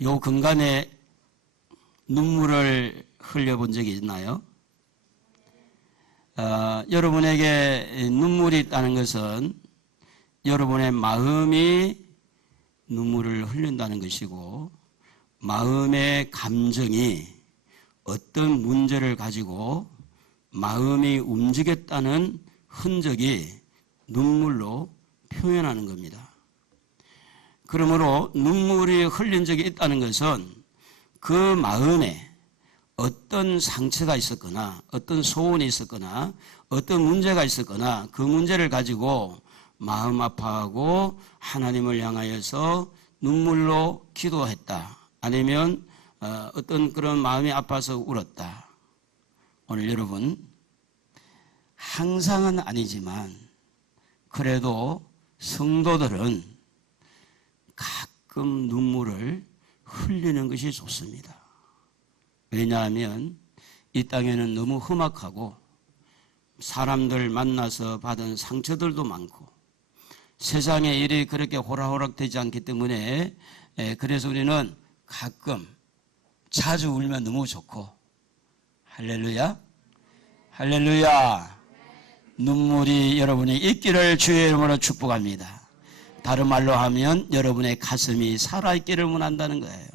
요 근간에 눈물을 흘려본 적이 있나요? 여러분에게 눈물이 있다는 것은 여러분의 마음이 눈물을 흘린다는 것이고, 마음의 감정이 어떤 문제를 가지고 마음이 움직였다는 흔적이 눈물로 표현하는 겁니다. 그러므로 눈물이 흘린 적이 있다는 것은 그 마음에 어떤 상처가 있었거나 어떤 소원이 있었거나 어떤 문제가 있었거나 그 문제를 가지고 마음 아파하고 하나님을 향하여서 눈물로 기도했다. 아니면 어떤 그런 마음이 아파서 울었다. 오늘 여러분, 항상은 아니지만 그래도 성도들은 가끔 눈물을 흘리는 것이 좋습니다. 왜냐하면 이 땅에는 너무 험악하고 사람들 만나서 받은 상처들도 많고 세상의 일이 그렇게 호락호락 되지 않기 때문에, 그래서 우리는 가끔, 자주 울면 너무 좋고, 할렐루야, 할렐루야, 눈물이 여러분이 있기를 주의 이름으로 축복합니다. 다른 말로 하면 여러분의 가슴이 살아있기를 원한다는 거예요.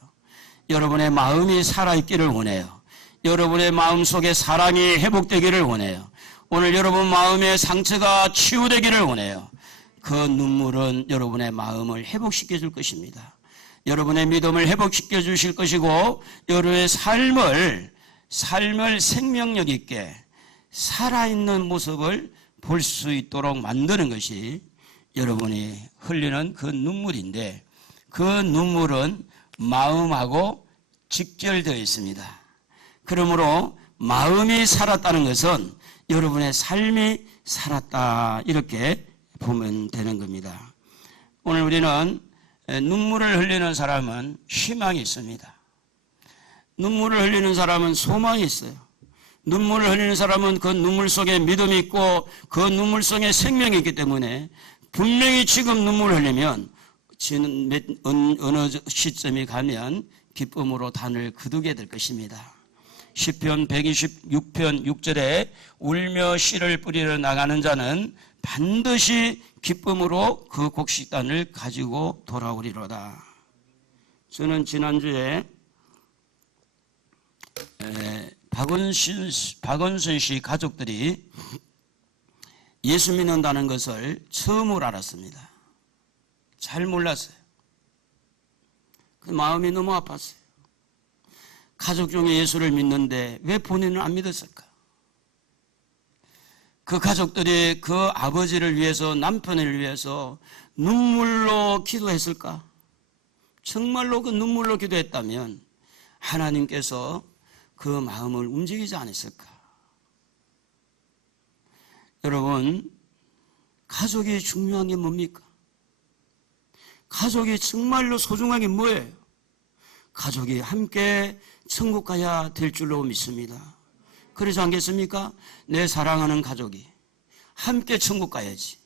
여러분의 마음이 살아있기를 원해요. 여러분의 마음 속에 사랑이 회복되기를 원해요. 오늘 여러분 마음의 상처가 치유되기를 원해요. 그 눈물은 여러분의 마음을 회복시켜 줄 것입니다. 여러분의 믿음을 회복시켜 주실 것이고, 여러분의 삶을 생명력 있게 살아있는 모습을 볼 수 있도록 만드는 것이 여러분이 흘리는 그 눈물인데, 그 눈물은 마음하고 직결되어 있습니다. 그러므로 마음이 살았다는 것은 여러분의 삶이 살았다, 이렇게 보면 되는 겁니다. 오늘 우리는 눈물을 흘리는 사람은 희망이 있습니다. 눈물을 흘리는 사람은 소망이 있어요. 눈물을 흘리는 사람은 그 눈물 속에 믿음이 있고 그 눈물 속에 생명이 있기 때문에 분명히 지금 눈물을 흘리면 어느 시점이 가면 기쁨으로 단을 거두게 될 것입니다. 시편 126편 6절에 울며 씨를 뿌리러 나가는 자는 반드시 기쁨으로 그 곡식단을 가지고 돌아오리로다. 저는 지난주에 박원순 씨 가족들이 예수 믿는다는 것을 처음으로 알았습니다. 잘 몰랐어요. 그 마음이 너무 아팠어요. 가족 중에 예수를 믿는데 왜 본인은 안 믿었을까? 그 가족들이 그 아버지를 위해서, 남편을 위해서 눈물로 기도했을까? 정말로 그 눈물로 기도했다면 하나님께서 그 마음을 움직이지 않았을까? 여러분, 가족이 중요한 게 뭡니까? 가족이 정말로 소중한 게 뭐예요? 가족이 함께 천국 가야 될 줄로 믿습니다. 그러지 않겠습니까? 내 사랑하는 가족이 함께 천국 가야지.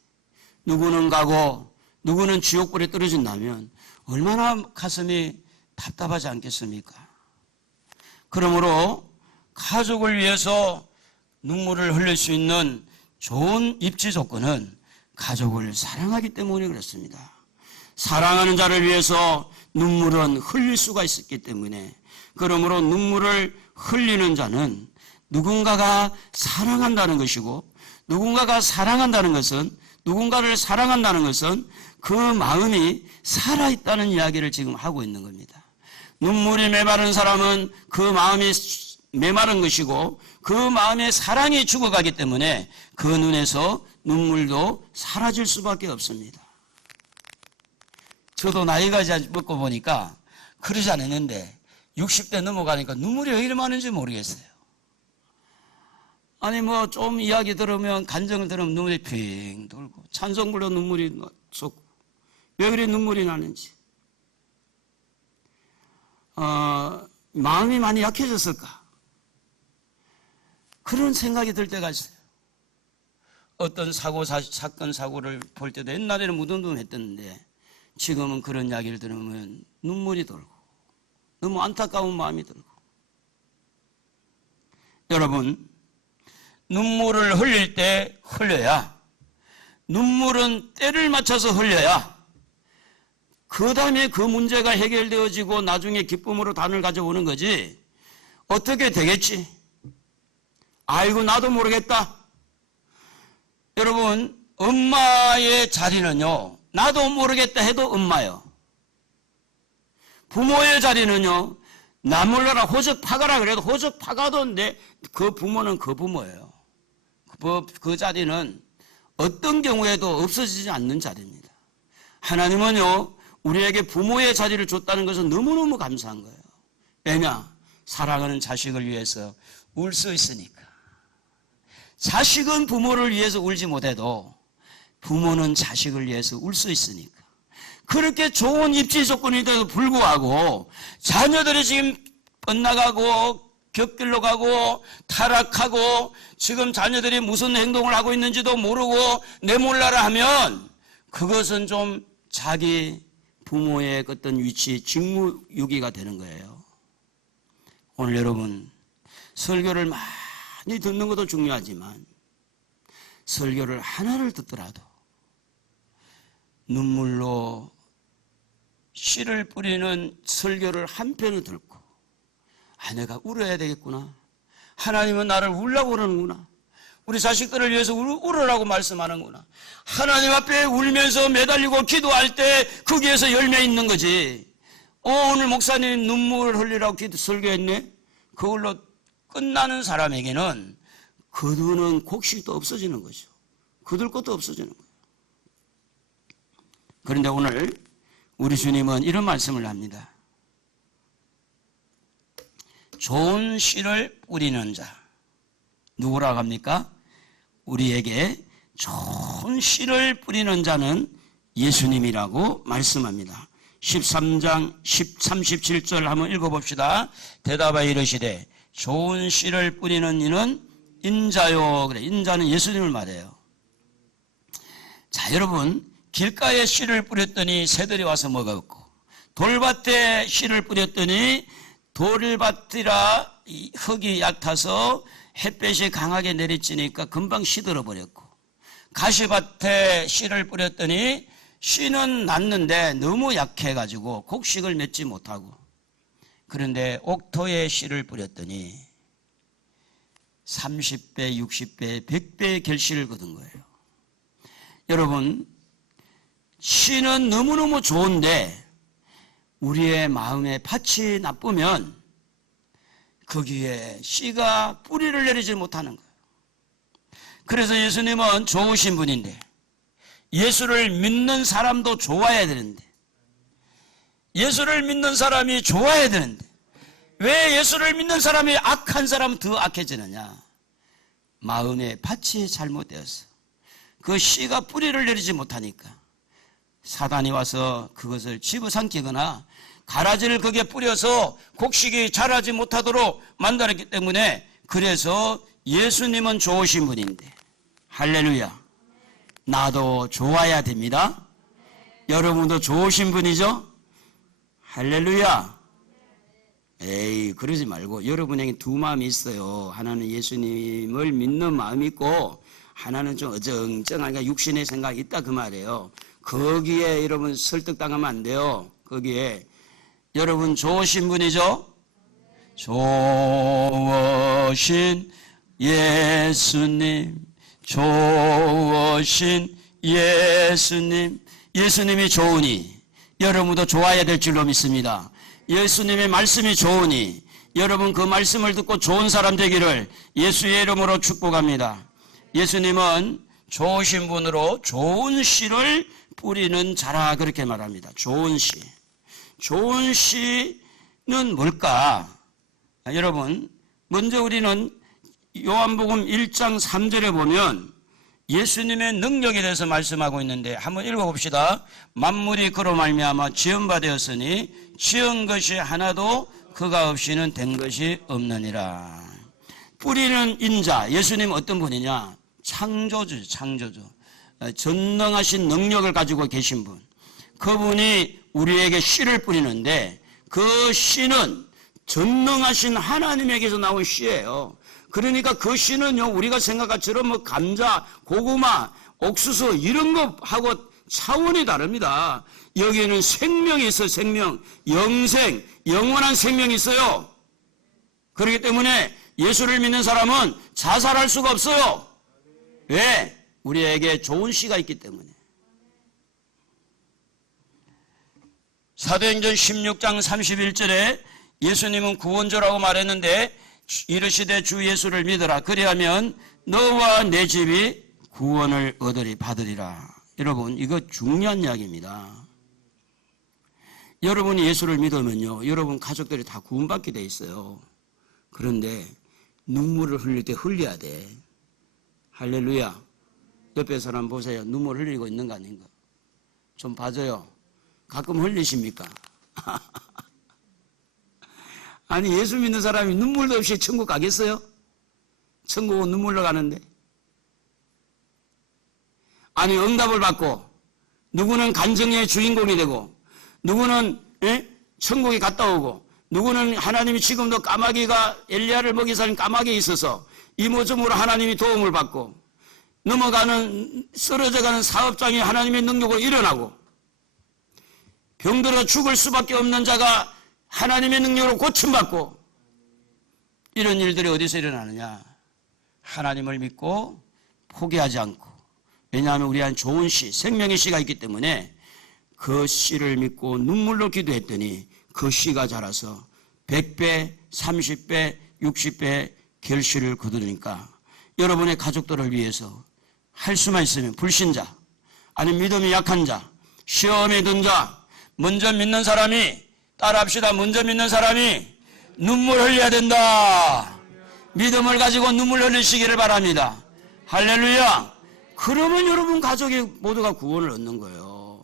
누구는 가고 누구는 지옥불에 떨어진다면 얼마나 가슴이 답답하지 않겠습니까? 그러므로 가족을 위해서 눈물을 흘릴 수 있는 좋은 입지 조건은 가족을 사랑하기 때문에 그렇습니다. 사랑하는 자를 위해서 눈물은 흘릴 수가 있었기 때문에, 그러므로 눈물을 흘리는 자는 누군가가 사랑한다는 것이고, 누군가를 사랑한다는 것은 그 마음이 살아있다는 이야기를 지금 하고 있는 겁니다. 눈물이 메마른 사람은 그 마음이 메마른 것이고 그 마음에 사랑이 죽어가기 때문에 그 눈에서 눈물도 사라질 수밖에 없습니다. 저도 나이가 먹고 보니까 그러지 않았는데 60대 넘어가니까 눈물이 왜 이리 많은지 모르겠어요. 아니 뭐 좀 이야기 들으면, 간정을 들으면 눈물이 핑 돌고 찬송 불러 눈물이 쏟고, 왜 그리 눈물이 나는지, 마음이 많이 약해졌을까? 그런 생각이 들 때가 있어요. 어떤 사건 사고를 볼 때도 옛날에는 무덤덤했던데 지금은 그런 이야기를 들으면 눈물이 돌고, 너무 안타까운 마음이 들고. 여러분, 눈물을 흘릴 때 흘려야, 눈물은 때를 맞춰서 흘려야 그 다음에 그 문제가 해결되어지고 나중에 기쁨으로 단을 가져오는 거지. 어떻게 되겠지? 아이고 나도 모르겠다. 여러분, 엄마의 자리는요, 나도 모르겠다 해도 엄마요. 부모의 자리는요, 나 몰라라 호적 파가라 그래도 호적 파가도 그 부모는 그 부모예요. 그 자리는 어떤 경우에도 없어지지 않는 자리입니다. 하나님은요, 우리에게 부모의 자리를 줬다는 것은 너무너무 감사한 거예요. 왜냐? 사랑하는 자식을 위해서 울 수 있으니까. 자식은 부모를 위해서 울지 못해도 부모는 자식을 위해서 울 수 있으니까. 그렇게 좋은 입지 조건인데도 불구하고 자녀들이 지금 뻗나가고 곁길로 가고 타락하고 지금 자녀들이 무슨 행동을 하고 있는지도 모르고 내몰라라 하면 그것은 좀 자기 부모의 어떤 위치, 직무유기가 되는 거예요. 오늘 여러분, 설교를 많이 듣는 것도 중요하지만 설교를 하나를 듣더라도 눈물로 씨를 뿌리는 설교를 한 편을 듣고 내가 울어야 되겠구나. 하나님은 나를 울라고 그러는구나. 우리 자식들을 위해서 울으라고 말씀하는구나. 하나님 앞에 울면서 매달리고 기도할 때 거기에서 열매 있는 거지. 오늘 목사님 눈물을 흘리라고 설교했네. 그걸로 끝나는 사람에게는 거두는 곡식도 없어지는 거죠. 거둘 것도 없어지는 거예요. 그런데 오늘 우리 주님은 이런 말씀을 합니다. 좋은 씨를 뿌리는 자. 누구라고 합니까? 우리에게 좋은 씨를 뿌리는 자는 예수님이라고 말씀합니다. 13장 37절 한번 읽어봅시다. 대답하여 이르시되 좋은 씨를 뿌리는 이는 인자요. 그래, 인자는 예수님을 말해요. 자, 여러분, 길가에 씨를 뿌렸더니 새들이 와서 먹었고, 돌밭에 씨를 뿌렸더니 돌밭이라 흙이 얕아서 햇볕이 강하게 내리치니까 금방 시들어 버렸고, 가시밭에 씨를 뿌렸더니 씨는 났는데 너무 약해가지고 곡식을 맺지 못하고, 그런데 옥토에 씨를 뿌렸더니 30배, 60배, 100배의 결실을 거둔 거예요. 여러분, 씨는 너무너무 좋은데 우리의 마음의 밭이 나쁘면 거기에 씨가 뿌리를 내리지 못하는 거예요. 그래서 예수님은 좋으신 분인데, 예수를 믿는 사람도 좋아야 되는데, 예수를 믿는 사람이 좋아야 되는데 왜 예수를 믿는 사람이 악한 사람은 더 악해지느냐? 마음의 밭이 잘못되어서 그 씨가 뿌리를 내리지 못하니까 사단이 와서 그것을 집어삼키거나 가라지를 거기에 뿌려서 곡식이 자라지 못하도록 만들었기 때문에, 그래서 예수님은 좋으신 분인데, 할렐루야, 나도 좋아야 됩니다. 여러분도 좋으신 분이죠? 할렐루야. 에이, 그러지 말고 여러분에게 두 마음이 있어요. 하나는 예수님을 믿는 마음이 있고 하나는 좀 어정쩡하게 육신의 생각이 있다 그 말이에요. 거기에 여러분 설득당하면 안 돼요. 거기에 여러분 좋으신 분이죠? 좋으신 예수님, 좋으신 예수님. 예수님이 좋으니 여러분도 좋아야 될 줄로 믿습니다. 예수님의 말씀이 좋으니 여러분 그 말씀을 듣고 좋은 사람 되기를 예수의 이름으로 축복합니다. 예수님은 좋으신 분으로 좋은 씨를 뿌리는 자라 그렇게 말합니다. 좋은 씨. 좋은 씨는 뭘까? 여러분, 먼저 우리는 요한복음 1장 3절에 보면 예수님의 능력에 대해서 말씀하고 있는데 한번 읽어봅시다. 만물이 그로 말미암아 지음받았으니 지은 것이 하나도 그가 없이는 된 것이 없느니라. 뿌리는 인자, 예수님 어떤 분이냐? 창조주, 창조주. 전능하신 능력을 가지고 계신 분. 그분이 우리에게 씨를 뿌리는데 그 씨는 전능하신 하나님에게서 나온 씨예요. 그러니까 그 씨는요, 우리가 생각한 것처럼 뭐 감자, 고구마, 옥수수 이런 거하고 차원이 다릅니다. 여기에는 생명이 있어요. 생명, 영생, 영원한 생명이 있어요. 그렇기 때문에 예수를 믿는 사람은 자살할 수가 없어요. 왜? 우리에게 좋은 씨가 있기 때문에. 사도행전 16장 31절에 예수님은 구원주라고 말했는데 이르시되 주 예수를 믿어라. 그리하면 너와 내 집이 구원을 받으리라. 여러분, 이거 중요한 이야기입니다. 여러분이 예수를 믿으면요, 여러분 가족들이 다 구원받게 돼 있어요. 그런데 눈물을 흘릴 때 흘려야 돼. 할렐루야. 옆에 사람 보세요. 눈물 흘리고 있는 거 아닌가? 좀 봐줘요. 가끔 흘리십니까? 아니, 예수 믿는 사람이 눈물도 없이 천국 가겠어요? 천국은 눈물로 가는데. 아니, 응답을 받고 누구는 간증의 주인공이 되고 누구는 천국에 갔다 오고 누구는 하나님이 지금도 까마귀가 엘리야를 먹이 살린 까마귀에 있어서 이모저모로 하나님이 도움을 받고 넘어가는 쓰러져가는 사업장이 하나님의 능력으로 일어나고 병들어 죽을 수밖에 없는 자가 하나님의 능력으로 고침받고 이런 일들이 어디서 일어나느냐? 하나님을 믿고 포기하지 않고, 왜냐하면 우리 안 좋은 씨, 생명의 씨가 있기 때문에 그 씨를 믿고 눈물로 기도했더니 그 씨가 자라서 100배, 30배, 60배 결실을 거두니까 여러분의 가족들을 위해서 할 수만 있으면 불신자, 아니면 믿음이 약한 자, 시험에 든 자, 먼저 믿는 사람이, 따라합시다. 먼저 믿는 사람이 눈물 흘려야 된다. 믿음을 가지고 눈물 흘리시기를 바랍니다. 할렐루야. 그러면 여러분 가족이 모두가 구원을 얻는 거예요.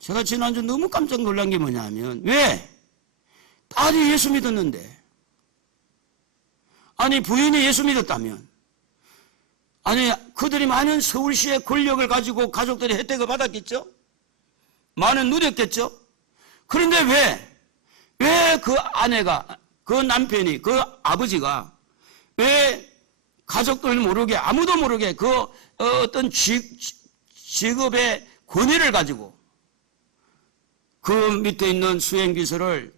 제가 지난주 너무 깜짝 놀란 게 뭐냐면, 왜? 딸이 예수 믿었는데, 아니 부인이 예수 믿었다면, 아니 그들이 많은 서울시의 권력을 가지고 가족들이 혜택을 받았겠죠? 많은 누렸겠죠? 그런데 왜 그 아내가, 그 남편이, 그 아버지가 왜 가족들 모르게, 아무도 모르게 그 어떤 직업의 권위를 가지고 그 밑에 있는 수행비서를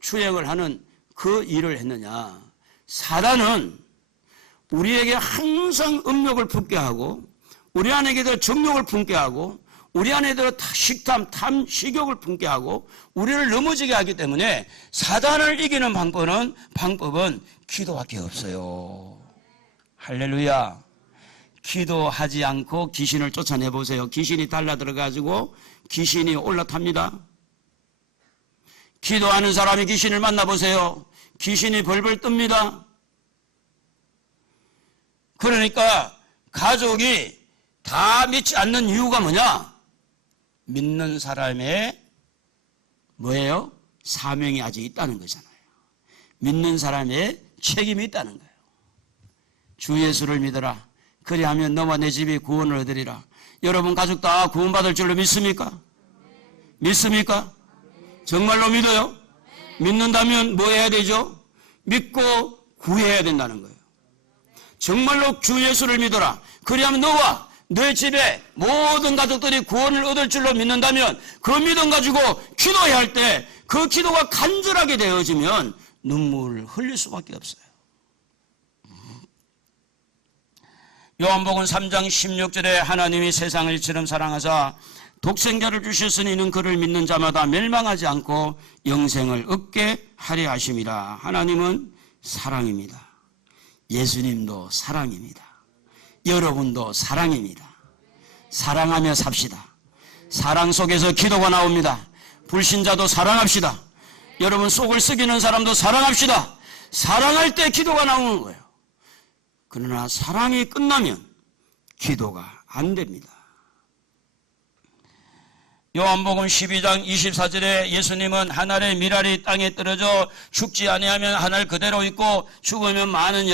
추행을 하는 그 일을 했느냐? 사단은 우리에게 항상 음욕을 품게 하고, 우리 안에게도 정욕을 품게 하고, 우리 안에도 식탐, 탐, 식욕을 품게 하고 우리를 넘어지게 하기 때문에 사단을 이기는 방법은 기도밖에 없어요. 할렐루야. 기도하지 않고 귀신을 쫓아내보세요. 귀신이 달라들어가지고 귀신이 올라탑니다. 기도하는 사람이 귀신을 만나보세요. 귀신이 벌벌 뜹니다. 그러니까 가족이 다 믿지 않는 이유가 뭐냐? 믿는 사람의 뭐예요? 사명이 아직 있다는 거잖아요. 믿는 사람의 책임이 있다는 거예요. 주 예수를 믿어라. 그리하면 너와 내 집이 구원을 얻으리라. 여러분 가족 다 구원받을 줄로 믿습니까? 믿습니까? 정말로 믿어요? 믿는다면 뭐 해야 되죠? 믿고 구해야 된다는 거예요. 정말로 주 예수를 믿어라. 그리하면 너와 내 집에 모든 가족들이 구원을 얻을 줄로 믿는다면 그 믿음 가지고 기도해야 할 때 그 기도가 간절하게 되어지면 눈물을 흘릴 수밖에 없어요. 요한복음 3장 16절에 하나님이 세상을 이처럼 사랑하사 독생자를 주셨으니 이는 그를 믿는 자마다 멸망하지 않고 영생을 얻게 하려 하심이라. 하나님은 사랑입니다. 예수님도 사랑입니다. 여러분도 사랑입니다. 사랑하며 삽시다. 사랑 속에서 기도가 나옵니다. 불신자도 사랑합시다. 여러분 속을 썩이는 사람도 사랑합시다. 사랑할 때 기도가 나오는 거예요. 그러나 사랑이 끝나면 기도가 안 됩니다. 요한복음 12장 24절에 예수님은 한 알의 밀알이 땅에 떨어져 죽지 아니하면 한 알 그대로 있고 죽으면 많은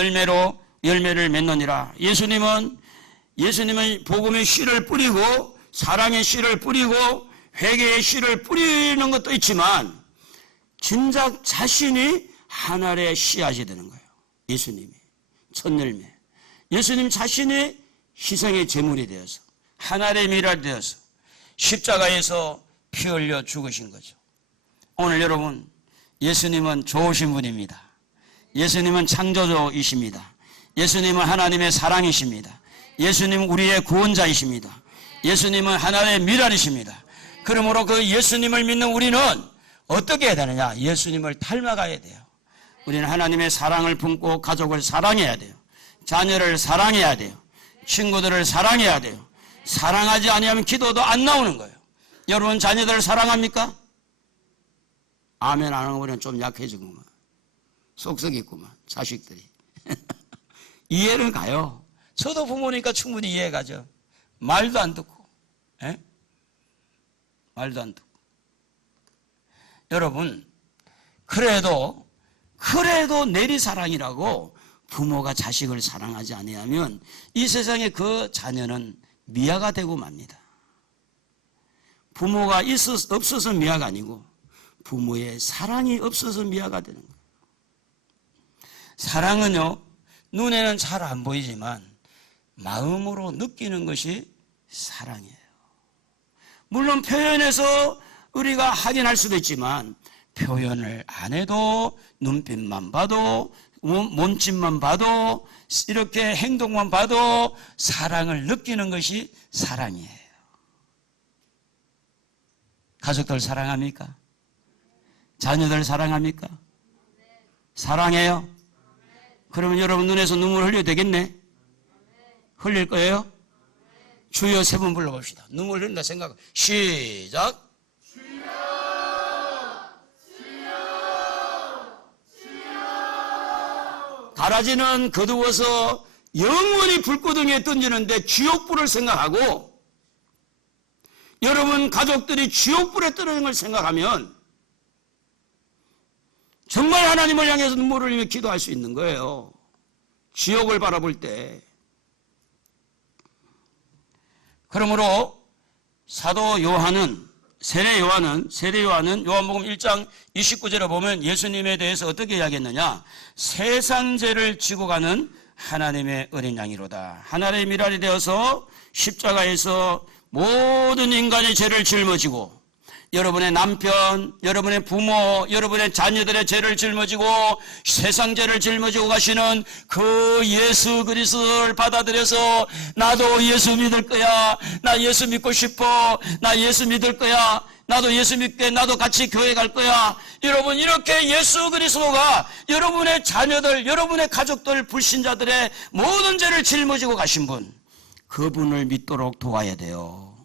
열매를 맺느니라. 예수님은 복음의 씨를 뿌리고 사랑의 씨를 뿌리고 회개의 씨를 뿌리는 것도 있지만 진작 자신이 하늘의 씨앗이 되는 거예요. 예수님이 첫 열매. 예수님 자신이 희생의 제물이 되어서 하늘의 미랄이 되어서 십자가에서 피 흘려 죽으신 거죠. 오늘 여러분, 예수님은 좋으신 분입니다. 예수님은 창조주이십니다. 예수님은 하나님의 사랑이십니다. 예수님은 우리의 구원자이십니다. 예수님은 하나님의 미랄이십니다. 그러므로 그 예수님을 믿는 우리는 어떻게 해야 되느냐? 예수님을 닮아가야 돼요. 우리는 하나님의 사랑을 품고 가족을 사랑해야 돼요. 자녀를 사랑해야 돼요. 친구들을 사랑해야 돼요. 사랑하지 아니하면 기도도 안 나오는 거예요. 여러분 자녀들을 사랑합니까? 아멘 안 하는 우리는 좀 약해지구만. 속썩이구만 자식들이. 이해는 가요. 저도 부모니까 충분히 이해 가죠. 말도 안 듣고. 에? 말도 안 듣고. 여러분 그래도 내리사랑이라고 부모가 자식을 사랑하지 아니하면 이 세상에 그 자녀는 미아가 되고 맙니다. 부모가 없어서 미아가 아니고 부모의 사랑이 없어서 미아가 되는 거예요. 사랑은요, 눈에는 잘 안 보이지만 마음으로 느끼는 것이 사랑이에요. 물론 표현해서 우리가 확인할 수도 있지만 표현을 안 해도 눈빛만 봐도 몸짓만 봐도 이렇게 행동만 봐도 사랑을 느끼는 것이 사랑이에요. 가족들 사랑합니까? 자녀들 사랑합니까? 사랑해요? 그러면 여러분 눈에서 눈물 흘려도 되겠네? 흘릴 거예요? 주여 3번 불러봅시다. 눈물 흘린다 생각. 시작. 가라지는 거두어서 영원히 불구덩이에 던지는데 지옥불을 생각하고 여러분 가족들이 지옥불에 떨어지는 걸 생각하면 정말 하나님을 향해서 눈물을 흘리며 기도할 수 있는 거예요. 지옥을 바라볼 때. 그러므로 사도 요한은 세례 요한은 요한복음 1장 29절에 보면 예수님에 대해서 어떻게 이야기했느냐? 세상 죄를 지고 가는 하나님의 어린 양이로다. 하나님의 미랄이 되어서 십자가에서 모든 인간의 죄를 짊어지고 여러분의 남편, 여러분의 부모, 여러분의 자녀들의 죄를 짊어지고 세상 죄를 짊어지고 가시는 그 예수 그리스도를 받아들여서 나도 예수 믿을 거야. 나 예수 믿고 싶어. 나 예수 믿을 거야. 나도 예수 믿게. 나도 같이 교회 갈 거야. 여러분 이렇게 예수 그리스도가 여러분의 자녀들, 여러분의 가족들, 불신자들의 모든 죄를 짊어지고 가신 분, 그분을 믿도록 도와야 돼요.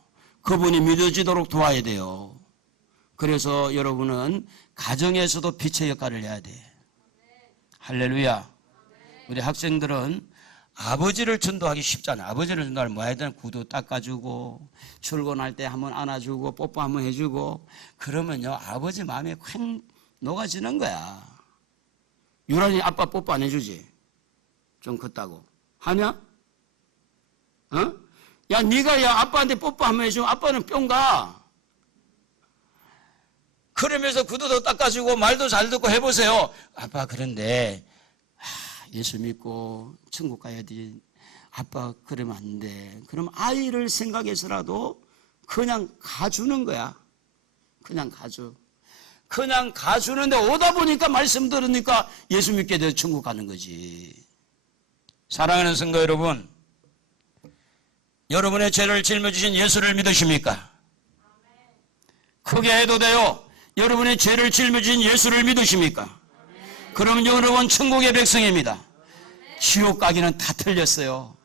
그분이 믿어지도록 도와야 돼요. 그래서 여러분은 가정에서도 빛의 역할을 해야 돼. 할렐루야. 우리 학생들은 아버지를 전도하기 쉽잖아. 아버지를 전도하면 뭐 해야 되나? 구두 닦아주고 출근할 때 한번 안아주고 뽀뽀 한번 해주고 그러면요 아버지 마음에 콱 녹아지는 거야. 유란이 아빠 뽀뽀 안 해주지? 좀 컸다고. 하냐? 어? 야 네가 아빠한테 뽀뽀 한번 해주면 아빠는 뿅 가. 그러면서 구두도 닦아주고 말도 잘 듣고 해보세요. 아빠 그런데 예수 믿고 천국 가야지. 아빠 그러면 안 돼. 그럼 아이를 생각해서라도 그냥 가주는 거야. 그냥 가줘. 그냥 가주는데 오다 보니까 말씀 들으니까 예수 믿게 돼서 천국 가는 거지. 사랑하는 성도 여러분, 여러분의 죄를 짊어지신 예수를 믿으십니까? 크게 해도 돼요. 여러분의 죄를 짊어진 예수를 믿으십니까? 그러면 여러분 천국의 백성입니다. 지옥 가기는 다 틀렸어요.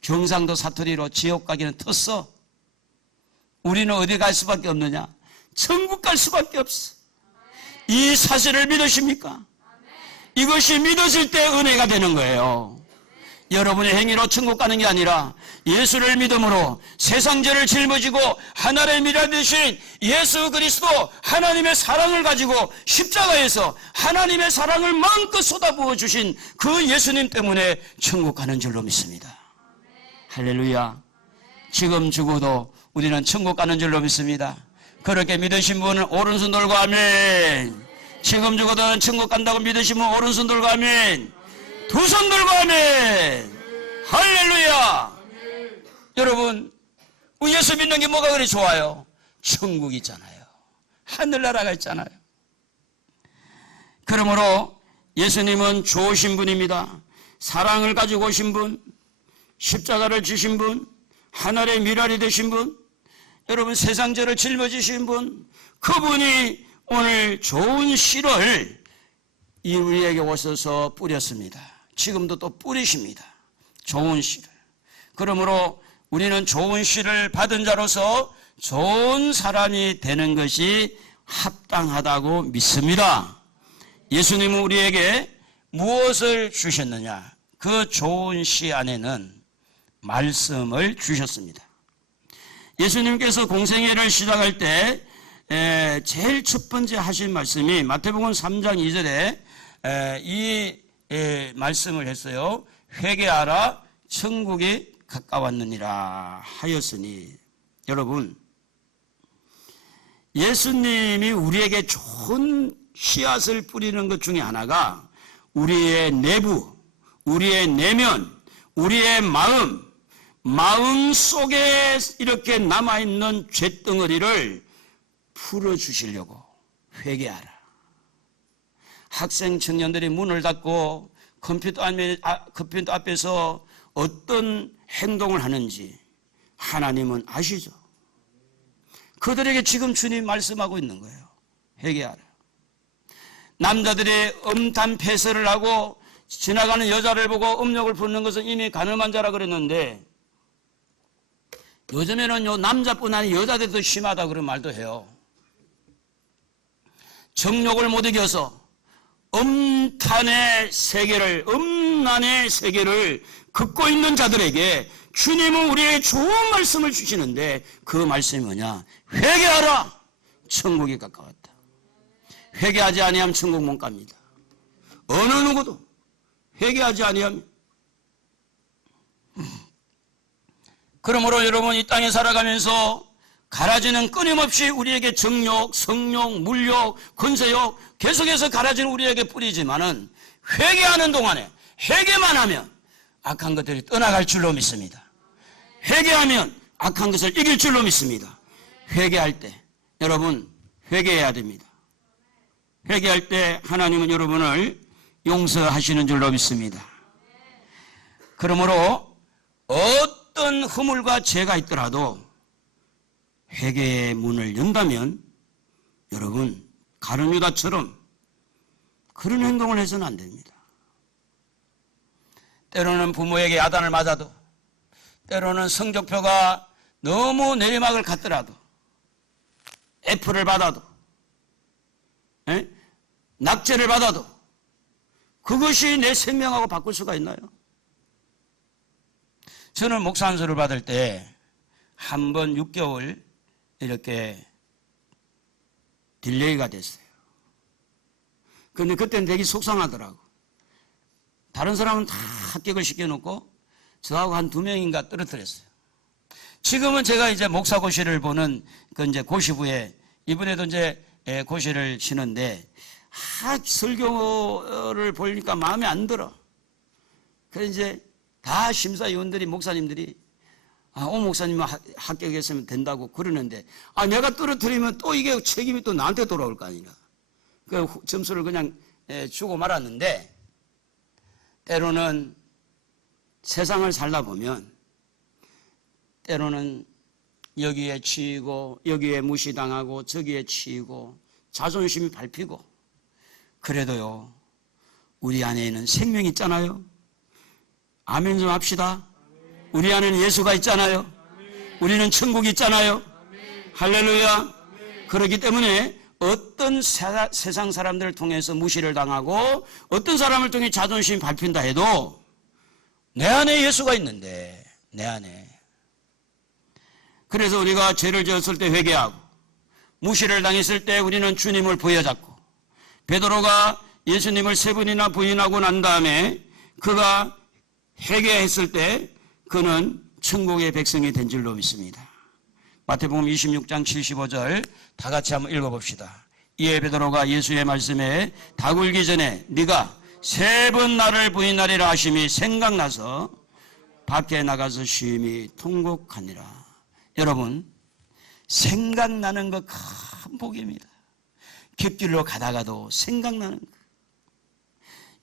경상도 사투리로 지옥 가기는 텄어. 우리는 어디 갈 수밖에 없느냐? 천국 갈 수밖에 없어. 이 사실을 믿으십니까? 이것이 믿어질 때 은혜가 되는 거예요. 여러분의 행위로 천국 가는 게 아니라 예수를 믿음으로 세상 죄를 짊어지고 하나님의 미랄 되신 예수 그리스도 하나님의 사랑을 가지고 십자가에서 하나님의 사랑을 마음껏 쏟아부어 주신 그 예수님 때문에 천국 가는 줄로 믿습니다. 할렐루야. 지금 죽어도 우리는 천국 가는 줄로 믿습니다. 그렇게 믿으신 분은 오른손 들고 아멘. 지금 죽어도 천국 간다고 믿으신 분 오른손 들고 아멘. 두 손 들고 아멘. 할렐루야. 여러분, 예수 믿는 게 뭐가 그리 좋아요? 천국이 있잖아요. 하늘나라가 있잖아요. 그러므로 예수님은 좋으신 분입니다. 사랑을 가지고 오신 분, 십자가를 지신 분, 하늘의 미랄이 되신 분, 여러분 세상 죄를 짊어지신 분, 그분이 오늘 좋은 씨를 이 우리에게 오셔서 뿌렸습니다. 지금도 또 뿌리십니다. 좋은 씨를. 그러므로 우리는 좋은 씨를 받은 자로서 좋은 사람이 되는 것이 합당하다고 믿습니다. 예수님은 우리에게 무엇을 주셨느냐? 그 좋은 씨 안에는 말씀을 주셨습니다. 예수님께서 공생애를 시작할 때 제일 첫 번째 하신 말씀이 마태복음 3장 2절에 이 말씀을 했어요. 회개하라 천국이 가까웠느니라 하였으니, 여러분, 예수님이 우리에게 좋은 씨앗을 뿌리는 것 중에 하나가 우리의 내부, 우리의 내면, 우리의 마음 속에 이렇게 남아있는 죄덩어리를 풀어주시려고 회개하라. 학생 청년들이 문을 닫고 컴퓨터 앞에서 어떤 행동을 하는지 하나님은 아시죠? 그들에게 지금 주님 말씀하고 있는 거예요. 회개하라. 남자들이 음담패설을 하고 지나가는 여자를 보고 음욕을 부르는 것은 이미 가늠한 자라 그랬는데, 요즘에는 남자뿐 아니라 여자들도 심하다 그런 말도 해요. 정욕을 못 이겨서 음란의 세계를 긋고 있는 자들에게 주님은 우리에게 좋은 말씀을 주시는데, 그 말씀이 뭐냐? 회개하라! 천국이 가까웠다. 회개하지 아니하면 천국 못 갑니다. 어느 누구도 회개하지 아니하면. 그러므로 여러분, 이 땅에 살아가면서 가라지는 끊임없이 우리에게 정욕, 성욕, 물욕, 권세욕 계속해서 가라지는 우리에게 뿌리지만은, 회개하는 동안에 회개만 하면 악한 것들이 떠나갈 줄로 믿습니다. 회개하면 악한 것을 이길 줄로 믿습니다. 회개할 때 여러분 회개해야 됩니다. 회개할 때 하나님은 여러분을 용서하시는 줄로 믿습니다. 그러므로 어떤 허물과 죄가 있더라도 회개의 문을 연다면 여러분 가룟유다처럼 그런 행동을 해서는 안 됩니다. 때로는 부모에게 야단을 맞아도, 때로는 성적표가 너무 내리막을 갔더라도, F를 받아도, 낙제를 받아도 그것이 내 생명하고 바꿀 수가 있나요? 저는 목사 안수를 받을 때 한 번 6개월 이렇게 딜레이가 됐어요. 그런데 그때는 되게 속상하더라고. 다른 사람은 다 합격을 시켜놓고 저하고 한 2명인가 떨어뜨렸어요. 지금은 제가 이제 목사고시를 보는 그 이제 고시부에 이번에도 이제 고시를 치는데, 설교를 보니까 마음에 안 들어. 그래서 이제 다 심사위원들이, 목사님들이 오 목사님은 합격했으면 된다고 그러는데, 내가 떨어뜨리면 또 이게 책임이 또 나한테 돌아올 거 아니냐. 그 점수를 그냥 주고 말았는데, 때로는 세상을 살다 보면 때로는 여기에 치이고 여기에 무시당하고 저기에 치이고 자존심이 밟히고, 그래도요 우리 안에 있는 생명이 있잖아요. 아멘 좀 합시다. 우리 안에는 예수가 있잖아요. 우리는 천국이 있잖아요. 할렐루야. 그렇기 때문에 어떤 세상 사람들을 통해서 무시를 당하고 어떤 사람을 통해 자존심이 밟힌다 해도 내 안에 예수가 있는데, 내 안에. 그래서 우리가 죄를 지었을 때 회개하고, 무시를 당했을 때 우리는 주님을 부여잡고, 베드로가 예수님을 3번이나 부인하고 난 다음에 그가 회개했을 때 그는 천국의 백성이 된 줄로 믿습니다. 마태복음 26장 75절 다 같이 한번 읽어봅시다. 이에 베드로가 예수의 말씀에 다굴기 전에 네가 3번 나를 부인하리라 하심이 생각나서 밖에 나가서 심히 통곡하니라. 여러분, 생각나는 거 큰 복입니다. 깃길로 가다가도 생각나는 거.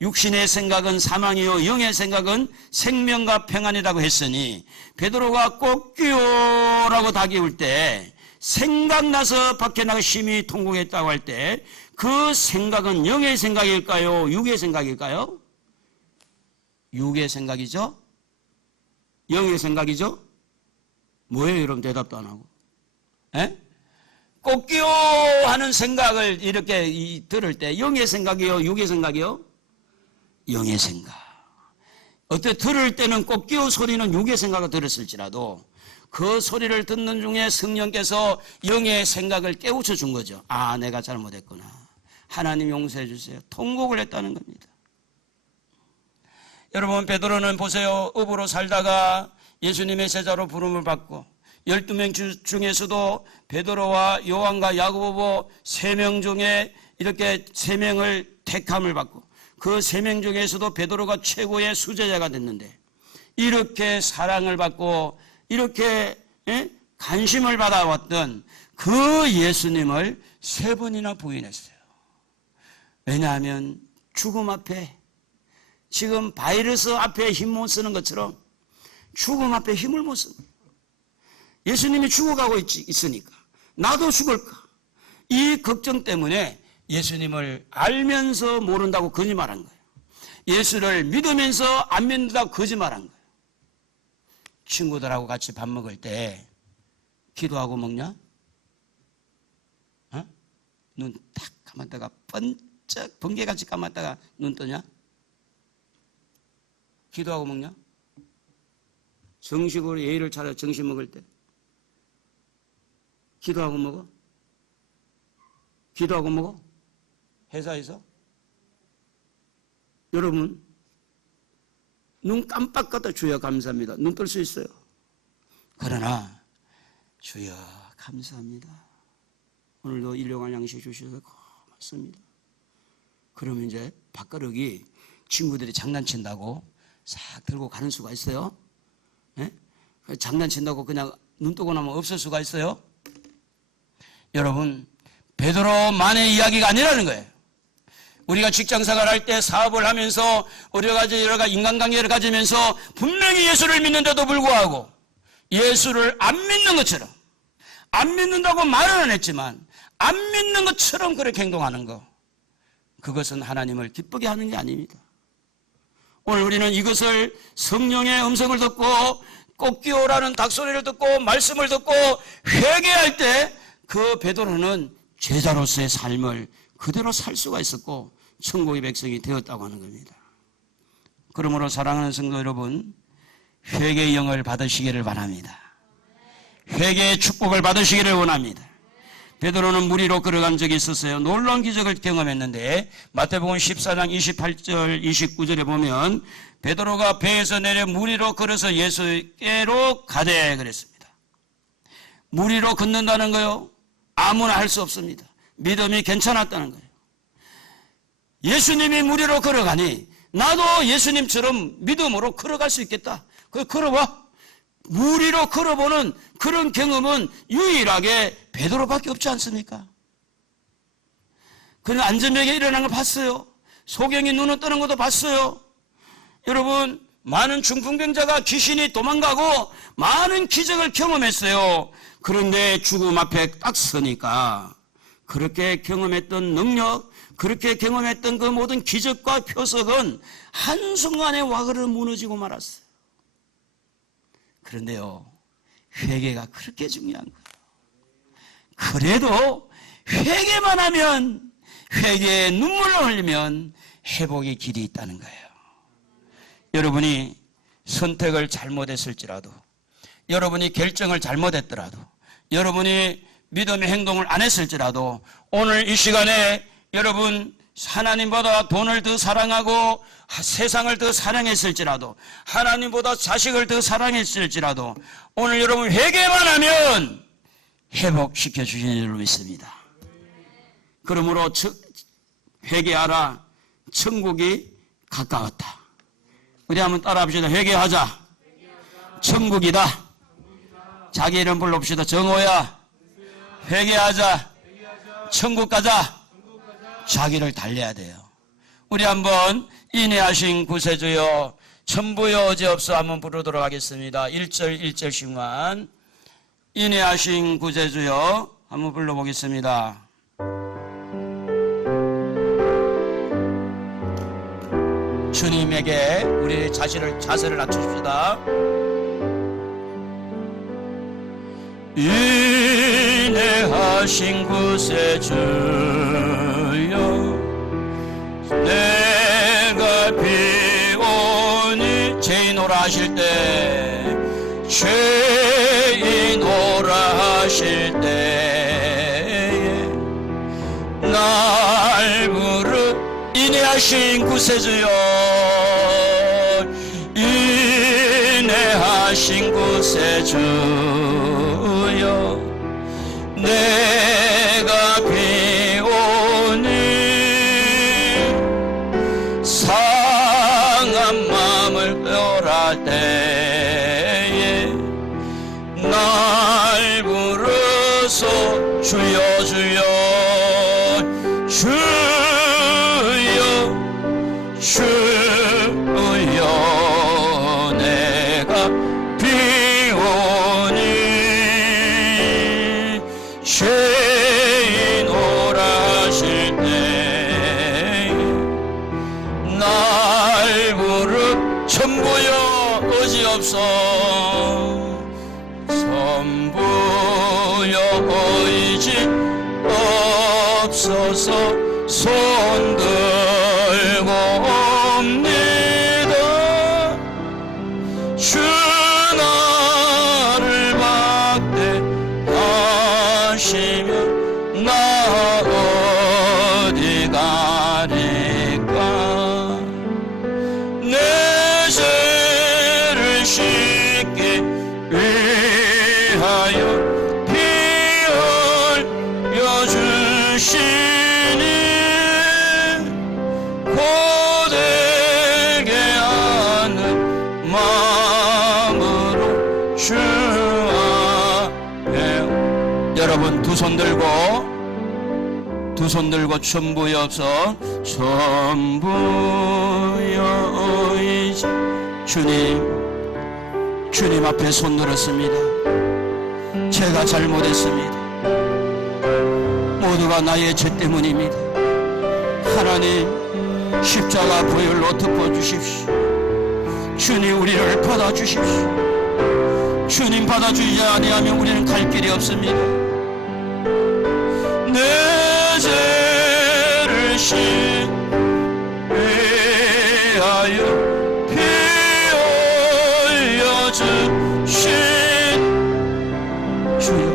육신의 생각은 사망이요 영의 생각은 생명과 평안이라고 했으니 베드로가 꽃기요라고 다기울 때 생각나서 밖에 나가 심히 통곡했다고 할 때 그 생각은 영의 생각일까요? 육의 생각일까요? 육의 생각이죠? 영의 생각이죠? 뭐예요? 여러분 대답도 안 하고. 에? 꽃기요 하는 생각을 이렇게 들을 때 영의 생각이요? 육의 생각이요? 영의 생각. 어때 들을 때는 꽃기요 소리는 육의 생각을 들었을지라도 그 소리를 듣는 중에 성령께서 영의 생각을 깨우쳐 준 거죠. 아, 내가 잘못했구나. 하나님 용서해 주세요. 통곡을 했다는 겁니다. 여러분, 베드로는 보세요. 업으로 살다가 예수님의 제자로 부름을 받고 12명 중에서도 베드로와 요한과 야고보 3명 중에 이렇게 3명을 택함을 받고 그 3명 중에서도 베드로가 최고의 수제자가 됐는데 이렇게 사랑을 받고 이렇게 관심을 받아왔던 그 예수님을 3번이나 부인했어요. 왜냐하면 죽음 앞에 지금 바이러스 앞에 힘 못 쓰는 것처럼 죽음 앞에 힘을 못 쓰는 거예요. 예수님이 죽어가고 있으니까 나도 죽을까 이 걱정 때문에 예수님을 알면서 모른다고 거짓말한 거예요. 예수를 믿으면서 안 믿는다고 거짓말한 거예요. 친구들하고 같이 밥 먹을 때 기도하고 먹냐? 눈 탁 감았다가 번쩍 번개같이 감았다가 눈 뜨냐? 기도하고 먹냐? 정식으로 예의를 차려 정식 먹을 때 기도하고 먹어? 기도하고 먹어? 회사에서? 여러분, 눈 깜빡하다 주여 감사합니다. 눈 뜰 수 있어요. 그러나 주여 감사합니다. 오늘도 일용할 양식 주셔서 고맙습니다. 그러면 이제 밥그릇이 친구들이 장난친다고 싹 들고 가는 수가 있어요? 네? 장난친다고 그냥 눈 뜨고 나면 없을 수가 있어요? 여러분, 베드로만의 이야기가 아니라는 거예요. 우리가 직장생활 할 때 사업을 하면서 여러 가지 인간관계를 가지면서 분명히 예수를 믿는데도 불구하고 예수를 안 믿는 것처럼 안 믿는다고 말은 안 했지만 안 믿는 것처럼 그렇게 행동하는 거, 그것은 하나님을 기쁘게 하는 게 아닙니다. 오늘 우리는 이것을 성령의 음성을 듣고 꽃기호라는 닭소리를 듣고 말씀을 듣고 회개할 때 그 베드로는 제자로서의 삶을 그대로 살 수가 있었고 천국의 백성이 되었다고 하는 겁니다. 그러므로 사랑하는 성도 여러분, 회개의 영을 받으시기를 바랍니다. 회개의 축복을 받으시기를 원합니다. 베드로는 물 위로 걸어간 적이 있었어요. 놀라운 기적을 경험했는데 마태복음 14장 28절 29절에 보면 베드로가 배에서 내려 물 위로 걸어서 예수께로 가되 그랬습니다. 물 위로 걷는다는 거요, 아무나 할 수 없습니다. 믿음이 괜찮았다는 거예요. 예수님이 물 위로 걸어가니 나도 예수님처럼 믿음으로 걸어갈 수 있겠다. 그래서 걸어봐. 물 위로 걸어보는 그런 경험은 유일하게 베드로밖에 없지 않습니까? 그는 안전하게 일어난 걸 봤어요. 소경이 눈을 뜨는 것도 봤어요. 여러분, 많은 중풍병자가 귀신이 도망가고 많은 기적을 경험했어요. 그런데 죽음 앞에 딱 서니까 그렇게 경험했던 능력, 그렇게 경험했던 그 모든 기적과 표석은 한순간에 와그러 무너지고 말았어요. 그런데요, 회개가 그렇게 중요한 거예요. 그래도 회개만 하면, 회개에 눈물을 흘리면 회복의 길이 있다는 거예요. 여러분이 선택을 잘못했을지라도, 여러분이 결정을 잘못했더라도, 여러분이 믿음의 행동을 안 했을지라도 오늘 이 시간에 여러분 하나님보다 돈을 더 사랑하고 세상을 더 사랑했을지라도, 하나님보다 자식을 더 사랑했을지라도 오늘 여러분 회개만 하면 회복시켜 주시는 줄로 믿습니다. 그러므로 회개하라. 천국이 가까웠다. 우리 한번 따라합시다. 회개하자. 천국이다. 자기 이름 불러봅시다. 정호야, 회개하자. 천국 가자. 자기를 달래야 돼요. 우리 한번 인내하신 구세주여 천부여 어지없어 한번 부르도록 하겠습니다. 1절씩만 인내하신 구세주여 한번 불러보겠습니다. 주님에게 우리 자세를 낮추십시다. 인내하신 구세주여 내가 비오니 죄인오라 하실 때 죄인오라 하실 때에 날 부르 인내하신 구세주여 인내하신 구세주여 내가 비오니 상한 마음을 표할 때에 날 부르소 주여 주여 주여 주여 내가 비오니 죄인 오라 하실 때 날 부르 천부여 의지없어 천부여 의지 없어서 손 들고 옵니다. 주 나를 막대하시면 나 어디 가리까. 내 죄를 씻기 위하여 피 흘려 주시니 고되게 하는 마음으로 주 앞에 여러분 두 손 들고 천부여 없어 천부여 의지 주님 앞에 손 들었습니다. 제가 잘못했습니다. 모두가 나의 죄 때문입니다. 하나님 십자가 보혈로 덮어주십시오. 주님 우리를 받아주십시오. 주님 받아주지 아니하면 우리는 갈 길이 없습니다. 내 죄를 위하여 피 흘려 주신 주여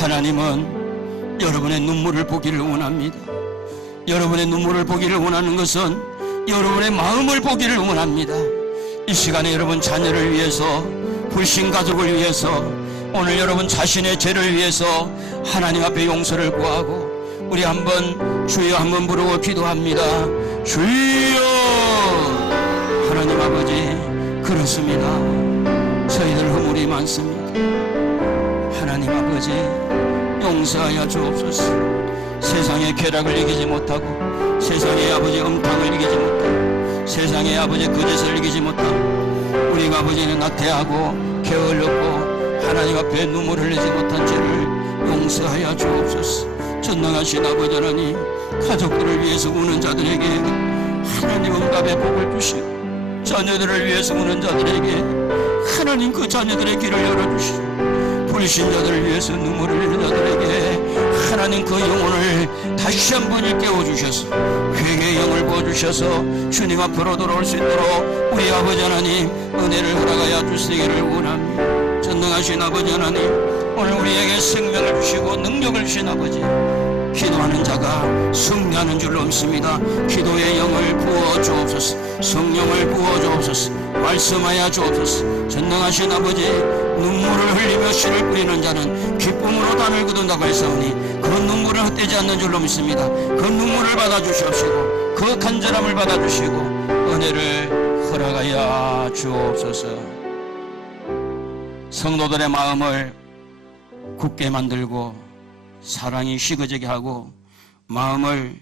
하나님은 여러분의 눈물을 보기를 원합니다. 여러분의 눈물을 보기를 원하는 것은 여러분의 마음을 보기를 원합니다. 이 시간에 여러분 자녀를 위해서 불신 가족을 위해서 오늘 여러분 자신의 죄를 위해서 하나님 앞에 용서를 구하고 우리 한번 주여 한번 부르고 기도합니다. 주여 하나님 아버지 그렇습니다. 저희들 허물이 많습니다. 하나님 아버지 용서하여 주옵소서. 세상의 쾌락을 이기지 못하고 세상의 아버지 음탕을 이기지 못하고 세상의 아버지 거짓을 이기지 못하고 우리가 아버지는 나태하고 게을렀고 하나님 앞에 눈물을 흘리지 못한 죄를 용서하여 주옵소서. 전능하신 아버지 하나님 가족들을 위해서 우는 자들에게 하나님 응답의 복을 주시고 자녀들을 위해서 우는 자들에게 하나님 그 자녀들의 길을 열어주시고 불신자들을 위해서 눈물을 흘리는 자들에게 하나님 그 영혼을 다시 한번 일깨워주셔서 회개의 영을 부어주셔서 주님 앞으로 돌아올 수 있도록 우리 아버지 하나님 은혜를 허락하여 주시기를 원합니다. 전능하신 아버지 하나님 오늘 우리에게 생명을 주시고 능력을 주신 아버지 기도하는 자가 승리하는 줄로 믿습니다. 기도의 영을 부어 주옵소서. 성령을 부어 주옵소서. 말씀하여 주옵소서. 전능하신 아버지, 눈물을 흘리며 씨를 뿌리는 자는 기쁨으로 단을 거둔다고 했사오니 그 눈물은 헛되지 않는 줄로 믿습니다. 그 눈물을 받아주시옵시고 그 간절함을 받아주시고 은혜를 허락하여 주옵소서. 성도들의 마음을 굳게 만들고 사랑이 식어지게 하고 마음을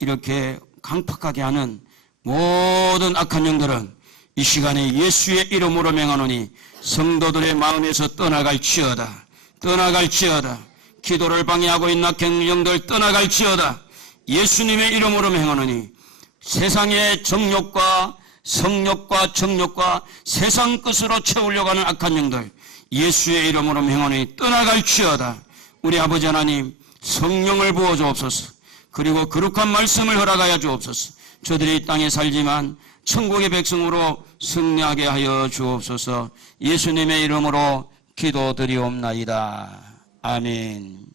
이렇게 강팍하게 하는 모든 악한 영들은 이 시간에 예수의 이름으로 명하노니 성도들의 마음에서 떠나갈지어다. 떠나갈지어다. 기도를 방해하고 있는 악한 영들 떠나갈지어다. 예수님의 이름으로 명하노니 세상의 정욕과 성욕과 정욕과 세상 끝으로 채우려고 하는 악한 영들 예수의 이름으로 명하노니 떠나갈지어다. 우리 아버지 하나님, 성령을 부어 주옵소서. 그리고 거룩한 말씀을 허락하여 주옵소서. 저들이 이 땅에 살지만 천국의 백성으로 승리하게 하여 주옵소서. 예수님의 이름으로 기도드리옵나이다. 아멘.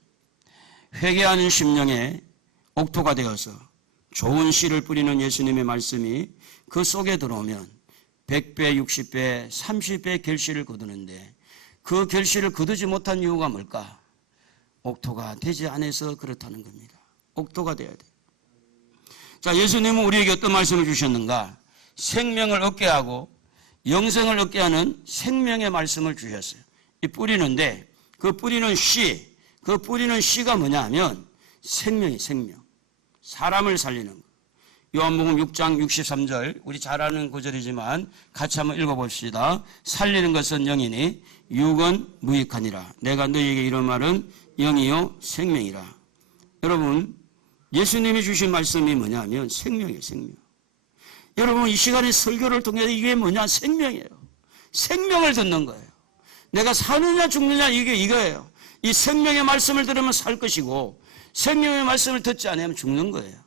회개하는 심령에 옥토가 되어서 좋은 씨를 뿌리는 예수님의 말씀이 그 속에 들어오면 100배, 60배, 30배 결실을 거두는데 그 결실을 거두지 못한 이유가 뭘까? 옥토가 되지 않아서 그렇다는 겁니다. 옥토가 돼야 돼. 자, 예수님은 우리에게 어떤 말씀을 주셨는가? 생명을 얻게 하고 영생을 얻게 하는 생명의 말씀을 주셨어요. 이 뿌리는데 그 뿌리는 씨, 그 뿌리는 씨가 뭐냐 하면 생명이 생명. 사람을 살리는 거. 요한복음 6장 63절, 우리 잘 아는 구절이지만 같이 한번 읽어봅시다. 살리는 것은 영이니 육은 무익하니라. 내가 너희에게 이런 말은 영이요 생명이라. 여러분, 예수님이 주신 말씀이 뭐냐면 생명이에요. 생명. 여러분, 이 시간에 설교를 통해서 이게 뭐냐? 생명이에요. 생명을 듣는 거예요. 내가 사느냐 죽느냐 이게 이거예요. 이 생명의 말씀을 들으면 살 것이고 생명의 말씀을 듣지 않으면 죽는 거예요.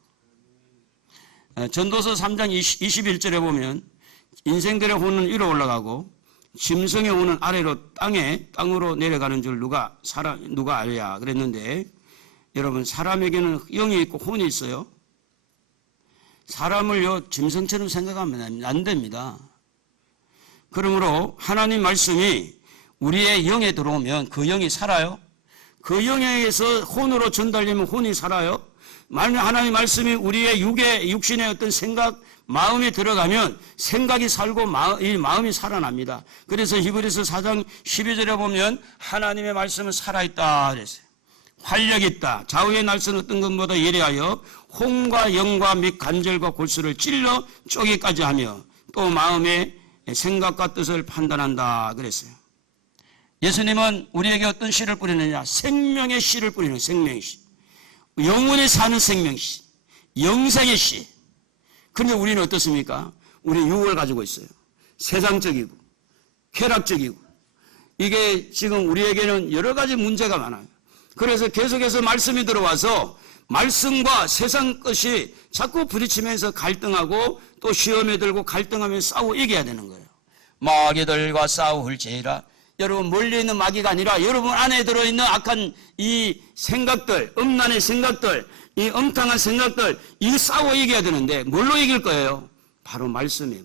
전도서 3장 21절에 보면 인생들의 혼은 위로 올라가고 짐승의 혼은 아래로 땅으로 내려가는 줄 누가 알아야 그랬는데, 여러분, 사람에게는 영이 있고 혼이 있어요. 사람을요 짐승처럼 생각하면 안 됩니다. 그러므로 하나님 말씀이 우리의 영에 들어오면 그 영이 살아요. 그 영에서 혼으로 전달되면 혼이 살아요. 만약 하나님 말씀이 우리의 육신의 어떤 생각, 마음에 들어가면 생각이 살고 이 마음이 살아납니다. 그래서 히브리서 4장 12절에 보면 하나님의 말씀은 살아있다 그랬어요. 활력 있다. 좌우의 날선 어떤 것보다 예리하여 혼과 영과 및 관절과 골수를 찔러 쪼개까지 하며 또 마음의 생각과 뜻을 판단한다 그랬어요. 예수님은 우리에게 어떤 씨를 뿌리느냐? 생명의 씨를 뿌리는 생명의 씨. 영원히 사는 생명의 씨. 영생의 씨. 그런데 우리는 어떻습니까? 우리는 육을 가지고 있어요. 세상적이고 쾌락적이고 이게 지금 우리에게는 여러 가지 문제가 많아요. 그래서 계속해서 말씀이 들어와서 말씀과 세상 것이 자꾸 부딪히면서 갈등하고 또 시험에 들고 갈등하면서 싸워 이겨야 되는 거예요. 마귀들과 싸울지라. 여러분, 멀리 있는 마귀가 아니라 여러분 안에 들어있는 악한 이 생각들, 음란의 생각들, 이 엉뚱한 생각들, 이 싸워 이겨야 되는데 뭘로 이길 거예요? 바로 말씀이에요.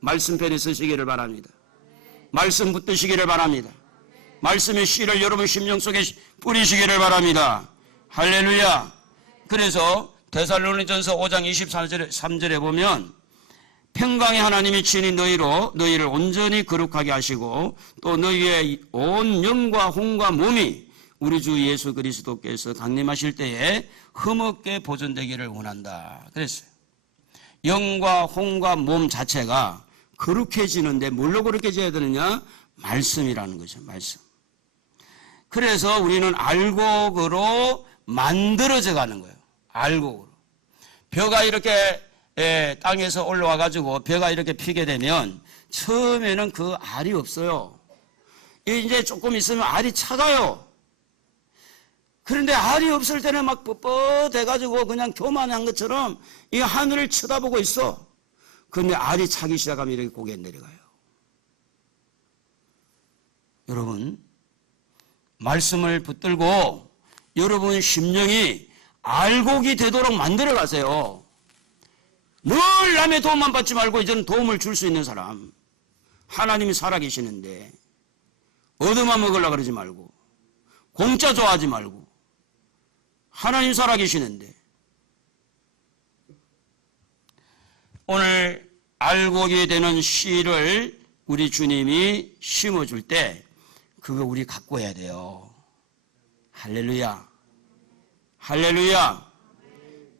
말씀 편에 서시기를 바랍니다. 말씀 붙드시기를 바랍니다. 말씀의 씨를 여러분 심령 속에 뿌리시기를 바랍니다. 할렐루야. 그래서 데살로니전서 5장 23절에 보면 평강의 하나님이 친히 너희를 온전히 거룩하게 하시고 또 너희의 온 영과 혼과 몸이 우리 주 예수 그리스도께서 강림하실 때에 흠없게 보존되기를 원한다 그랬어요. 영과 혼과 몸 자체가 거룩해지는데 뭘로 거룩해져야 되느냐? 말씀이라는 거죠. 말씀. 그래서 우리는 알곡으로 만들어져 가는 거예요. 알곡으로. 벼가 이렇게 땅에서 올라와 가지고 벼가 이렇게 피게 되면 처음에는 그 알이 없어요. 이제 조금 있으면 알이 차가요. 그런데 알이 없을 때는 막 뻣뻣해 가지고 그냥 교만한 것처럼 이 하늘을 쳐다보고 있어. 그런데 알이 차기 시작하면 이렇게 고개 내려가요. 여러분, 말씀을 붙들고 여러분 심령이 알곡이 되도록 만들어 가세요. 늘 남의 도움만 받지 말고 이제는 도움을 줄 수 있는 사람. 하나님이 살아계시는데 얻어만 먹으려고 그러지 말고 공짜 좋아하지 말고 하나님 살아계시는데. 오늘 알곡이 되는 씨를 우리 주님이 심어줄 때 그거 우리 갖고 해야 돼요. 할렐루야. 할렐루야.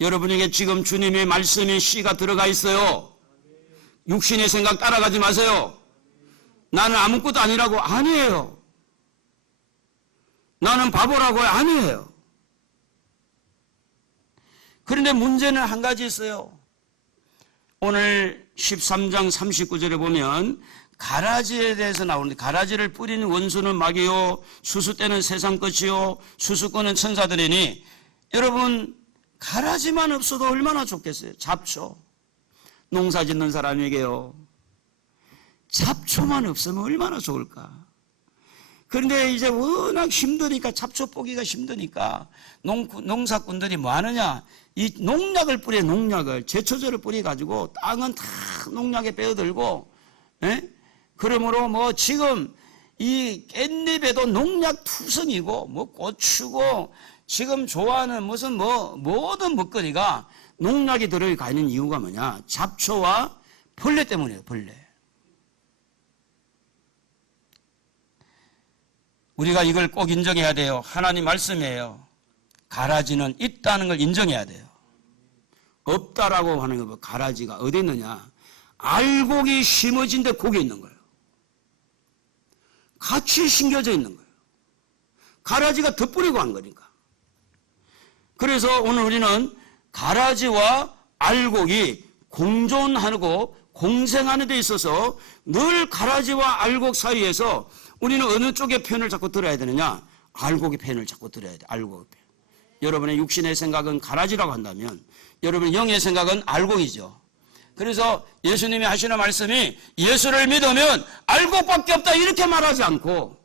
여러분에게 지금 주님의 말씀의 씨가 들어가 있어요. 육신의 생각 따라가지 마세요. 나는 아무것도 아니라고. 아니에요. 나는 바보라고. 아니에요. 그런데 문제는 한 가지 있어요. 오늘 13장 39절에 보면 가라지에 대해서 나오는데, 가라지를 뿌리는 원수는 마귀요 수수떼는 세상 것이요 수수꾼은 천사들이니, 여러분 가라지만 없어도 얼마나 좋겠어요. 잡초. 농사 짓는 사람에게요, 잡초만 없으면 얼마나 좋을까. 그런데 이제 워낙 힘드니까, 잡초 뽑기가 힘드니까 농사꾼들이 뭐 하느냐, 이 농약을 뿌려. 농약을, 제초제를 뿌려가지고 땅은 다 농약에 빼어들고, 그러므로 뭐 지금 이 깻잎에도 농약 투성이고 뭐 고추고 지금 좋아하는 무슨 뭐 모든 먹거리가 농약이 들어가 있는 이유가 뭐냐? 잡초와 벌레 때문이에요. 벌레. 우리가 이걸 꼭 인정해야 돼요. 하나님 말씀이에요. 가라지는 있다는 걸 인정해야 돼요. 없다라고 하는 거, 가라지가 어디 있느냐? 알곡이 심어진 데 거기 있는 거예요. 같이 심겨져 있는 거예요. 가라지가 덧뿌리고 한 거니까. 그래서 오늘 우리는 가라지와 알곡이 공존하고 공생하는 데 있어서 늘 가라지와 알곡 사이에서 우리는 어느 쪽의 편을 자꾸 들어야 되느냐? 알곡의 편을 자꾸 들어야 돼. 알곡의 편. 여러분의 육신의 생각은 가라지라고 한다면 여러분의 영의 생각은 알곡이죠. 그래서 예수님이 하시는 말씀이 예수를 믿으면 알곡밖에 없다 이렇게 말하지 않고,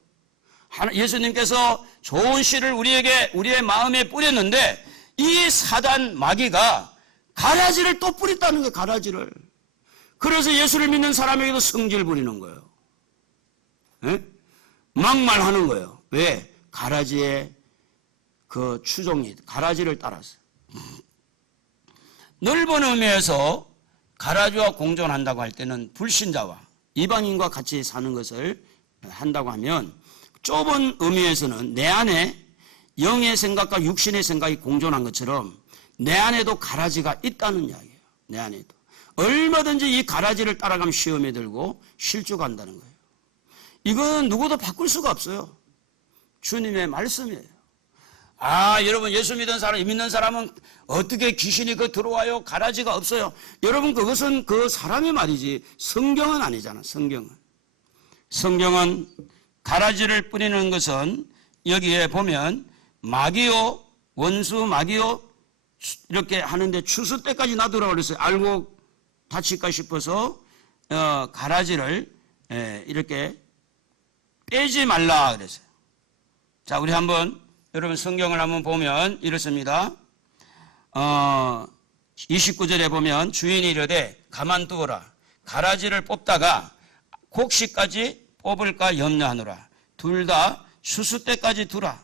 예수님께서 좋은 씨를 우리의 마음에 뿌렸는데 이 사단 마귀가 가라지를 또 뿌렸다는 거예요. 가라지를. 그래서 예수를 믿는 사람에게도 성질 부리는 거예요. 막말하는 거예요. 왜? 가라지의 그 추종이, 가라지를 따라서. 넓은 의미에서 가라지와 공존한다고 할 때는 불신자와 이방인과 같이 사는 것을 한다고 하면, 좁은 의미에서는 내 안에 영의 생각과 육신의 생각이 공존한 것처럼 내 안에도 가라지가 있다는 이야기예요. 내 안에도. 얼마든지 이 가라지를 따라가면 시험에 들고 실족한다는 거예요. 이건 누구도 바꿀 수가 없어요. 주님의 말씀이에요. 여러분 예수 믿는 사람은 어떻게 귀신이 들어와요? 가라지가 없어요. 여러분 그것은 그 사람의 말이지 성경은 아니잖아. 성경은 가라지를 뿌리는 것은 여기에 보면 마귀요, 원수 마귀요 이렇게 하는데 추수 때까지 놔두라고 그랬어요. 알고 다칠까 싶어서 가라지를 이렇게 빼지 말라 그랬어요. 자, 우리 한번 여러분 성경을 한번 보면 이렇습니다. 29절에 보면 주인이 이르되 가만두어라. 가라지를 뽑다가 곡식까지 뽑을까 염려하노라. 둘 다 추수 때까지 두라.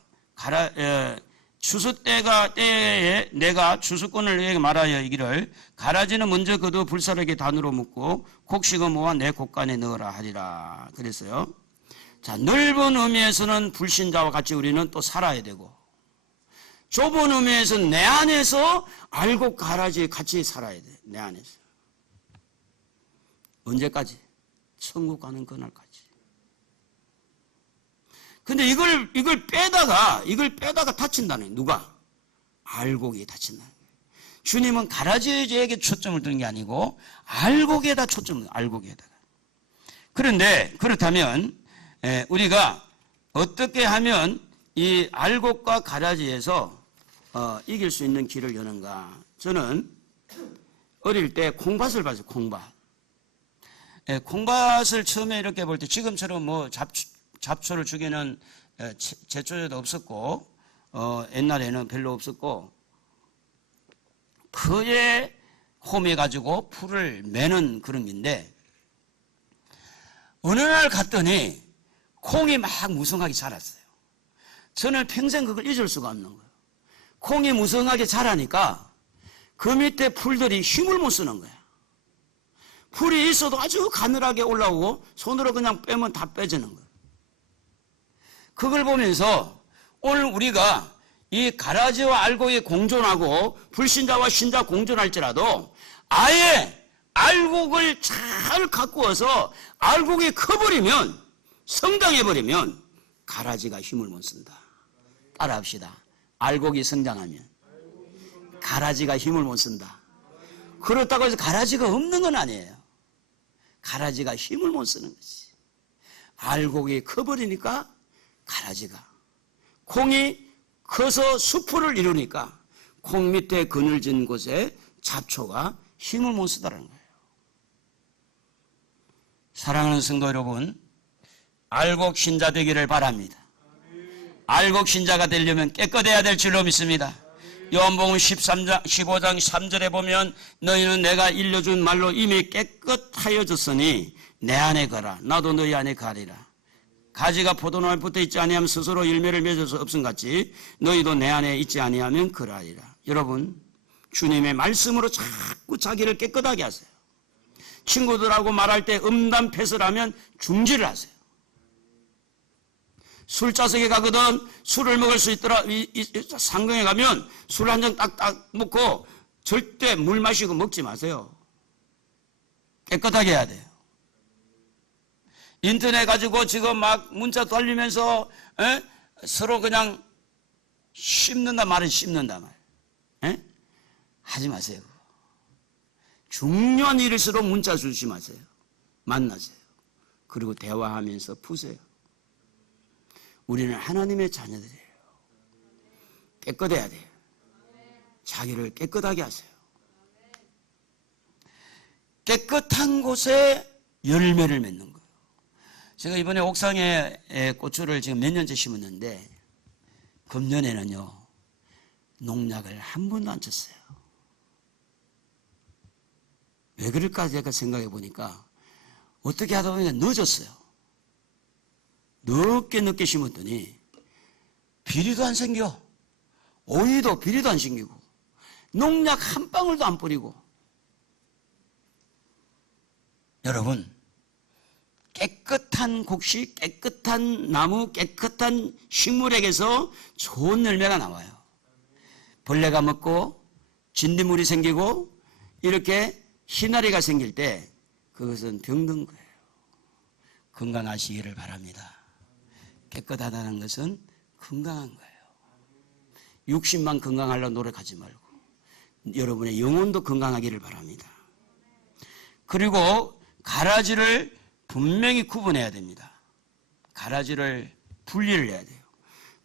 추수 때에 내가 추수꾼을 말하여 이기를 가라지는 먼저 거두 불사르게 단으로 묶고 곡식은 모아 내 곡간에 넣으라 하리라 그랬어요. 자, 넓은 의미에서는 불신자와 같이 우리는 또 살아야 되고, 좁은 의미에서는 내 안에서 알곡 가라지 같이 살아야 돼. 내 안에서. 언제까지? 천국 가는 그날까지. 근데 이걸 빼다가 다친다는 거예요. 누가? 알곡이 다친다는 거예요. 주님은 가라지에게 초점을 두는 게 아니고 알곡에다 초점을 둬요. 알곡에다가. 그런데 그렇다면 우리가 어떻게 하면 이 알곡과 가라지에서 이길 수 있는 길을 여는가? 저는 어릴 때 콩밭을 봤어요. 콩밭을 처음에 이렇게 볼 때 지금처럼 뭐 잡초를 죽이는 제초제도 없었고 옛날에는 별로 없었고 그에 홈에 가지고 풀을 매는 그런 게인데 어느 날 갔더니 콩이 막 무성하게 자랐어요. 저는 평생 그걸 잊을 수가 없는 거예요. 콩이 무성하게 자라니까 그 밑에 풀들이 힘을 못 쓰는 거야. 풀이 있어도 아주 가늘하게 올라오고 손으로 그냥 빼면 다 빼지는 거예요. 그걸 보면서 오늘 우리가 이 가라지와 알곡이 공존하고 불신자와 신자 공존할지라도 아예 알곡을 잘 가꾸어서 알곡이 커버리면 성장해버리면 가라지가 힘을 못 쓴다. 따라합시다. 알곡이 성장하면 가라지가 힘을 못 쓴다. 그렇다고 해서 가라지가 없는 건 아니에요. 가라지가 힘을 못 쓰는 거지. 알곡이 커버리니까 가라지가, 콩이 커서 수풀을 이루니까 콩 밑에 그늘진 곳에 잡초가 힘을 못 쓰다는 거예요. 사랑하는 성도 여러분, 알곡 신자 되기를 바랍니다. 알곡 신자가 되려면 깨끗해야 될 줄로 믿습니다. 요한복음 15장 3절에 보면 너희는 내가 일러준 말로 이미 깨끗하여졌으니 내 안에 거라 나도 너희 안에 가리라. 가지가 포도나무에 붙어 있지 아니하면 스스로 열매를 맺어서 없음같이 너희도 내 안에 있지 아니하면 그러하리라. 여러분, 주님의 말씀으로 자꾸 자기를 깨끗하게 하세요. 친구들하고 말할 때 음담패설 하면 중지를 하세요. 술자석에 가거든 술을 먹을 수 있더라. 상경에 가면 술 한 잔 딱딱 먹고 절대 물 마시고 먹지 마세요. 깨끗하게 해야 돼요. 인터넷 가지고 지금 막 문자 돌리면서 서로 그냥 씹는다 말은 씹는다 말. 하지 마세요. 중요한 일일수록 문자 주지 마세요. 만나세요. 그리고 대화하면서 푸세요. 우리는 하나님의 자녀들이에요. 깨끗해야 돼요. 자기를 깨끗하게 하세요. 깨끗한 곳에 열매를 맺는 거예요. 제가 이번에 옥상에 고추를 지금 몇 년째 심었는데 금년에는요 농약을 한 번도 안 쳤어요. 왜 그럴까 제가 생각해 보니까 어떻게 하다 보니까 늦었어요. 늦게 심었더니 비리도 안 생겨. 오이도 비리도 안 생기고 농약 한 방울도 안 뿌리고. 여러분, 깨끗한 곡식, 깨끗한 나무, 깨끗한 식물에게서 좋은 열매가 나와요. 벌레가 먹고 진딧물이 생기고 이렇게 희나리가 생길 때 그것은 병든 거예요. 건강하시기를 바랍니다. 깨끗하다는 것은 건강한 거예요. 육신만 건강하려고 노력하지 말고 여러분의 영혼도 건강하기를 바랍니다. 그리고 가라지를 분명히 구분해야 됩니다. 가라지를 분리를 해야 돼요.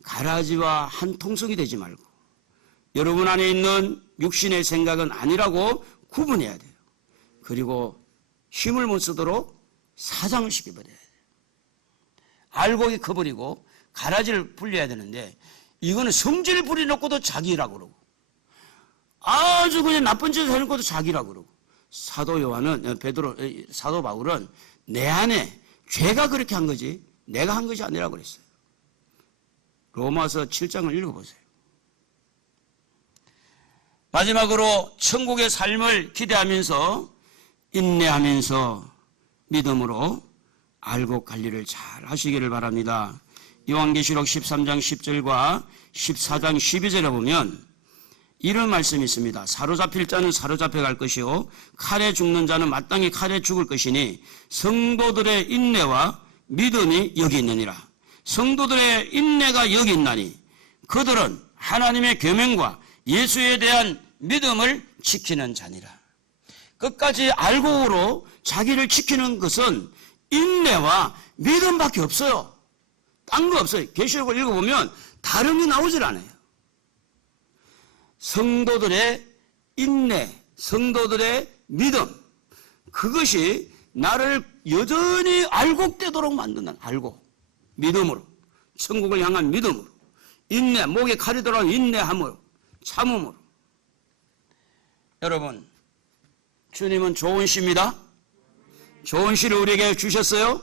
가라지와 한 통속이 되지 말고 여러분 안에 있는 육신의 생각은 아니라고 구분해야 돼요. 그리고 힘을 못 쓰도록 사장을 시켜버려야 돼요. 알곡이 커버리고 가라지를 분리해야 되는데 이거는 성질을 부려놓고도 자기라고 그러고 아주 그냥 나쁜 짓을 해놓고도 자기라고 그러고 사도 요한은 사도 바울은 내 안에 죄가 그렇게 한 거지 내가 한 것이 아니라고 그랬어요. 로마서 7장을 읽어보세요. 마지막으로 천국의 삶을 기대하면서 인내하면서 믿음으로 알곡 관리를 잘 하시기를 바랍니다. 요한계시록 13장 10절과 14장 12절에 보면 이런 말씀이 있습니다. 사로잡힐 자는 사로잡혀 갈 것이요 칼에 죽는 자는 마땅히 칼에 죽을 것이니 성도들의 인내와 믿음이 여기 있느니라. 성도들의 인내가 여기 있나니 그들은 하나님의 계명과 예수에 대한 믿음을 지키는 자니라. 끝까지 알곡으로 자기를 지키는 것은 인내와 믿음밖에 없어요. 딴 거 없어요. 계시록을 읽어보면 다름이 나오질 않아요. 성도들의 인내, 성도들의 믿음, 그것이 나를 여전히 알곡되도록 만든다는 알곡, 믿음으로, 천국을 향한 믿음으로 인내, 목에 칼이 들어가면 인내함으로, 참음으로. 여러분, 주님은 좋은 시입니다. 좋은 시를 우리에게 주셨어요.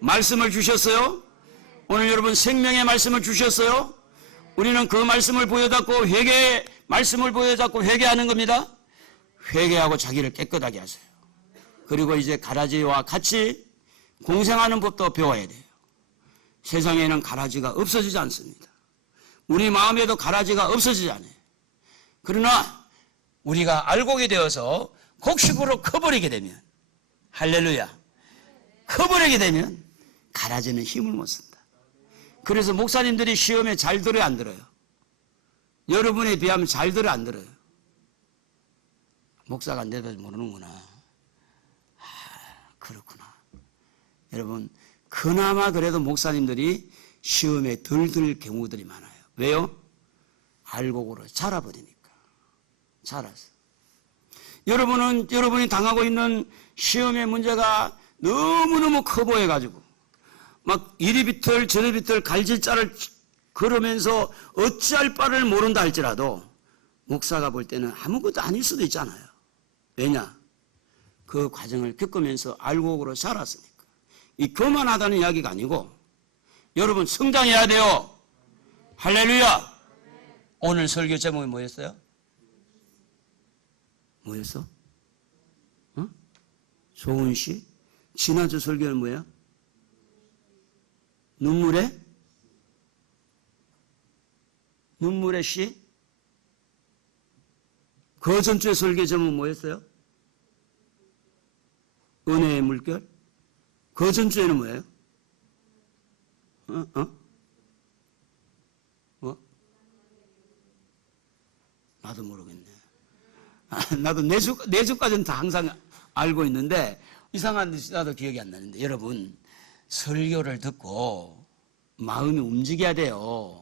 말씀을 주셨어요. 오늘 여러분 생명의 말씀을 주셨어요. 우리는 그 말씀을 보여잡고 회개의 말씀을 보여잡고 회개하는 겁니다. 회개하고 자기를 깨끗하게 하세요. 그리고 이제 가라지와 같이 공생하는 법도 배워야 돼요. 세상에는 가라지가 없어지지 않습니다. 우리 마음에도 가라지가 없어지지 않아요. 그러나 우리가 알곡이 되어서 곡식으로 커버리게 되면, 할렐루야, 커버리게 되면 가라지는 힘을 못 쓴다. 그래서 목사님들이 시험에 잘 들어요, 안 들어요? 여러분에 비하면 잘 들어요, 안 들어요? 목사가 안 돼도 모르는구나. 그렇구나. 여러분, 그나마 그래도 목사님들이 시험에 덜 들 경우들이 많아요. 왜요? 알곡으로 자라버리니까. 자라서. 여러분이 당하고 있는 시험의 문제가 너무너무 커 보여가지고 막 이리 비틀 저리 비틀 갈질자를 걸으면서 어찌할 바를 모른다 할지라도 목사가 볼 때는 아무것도 아닐 수도 있잖아요. 왜냐? 그 과정을 겪으면서 알곡으로 자랐으니까. 이 교만하다는 이야기가 아니고 여러분 성장해야 돼요. 할렐루야. 오늘 설교 제목이 뭐였어요? 뭐였어? 어? 좋은 시? 지난주 설교는 뭐야? 눈물의 시? 그 전주의 설교 제목은 뭐였어요? 은혜의 물결? 그 전주에는 뭐예요? 뭐? 나도 모르겠네. 나도 네 주까지는 다 항상 알고 있는데 이상한 듯이 나도 기억이 안 나는데 여러분 설교를 듣고 마음이 움직여야 돼요.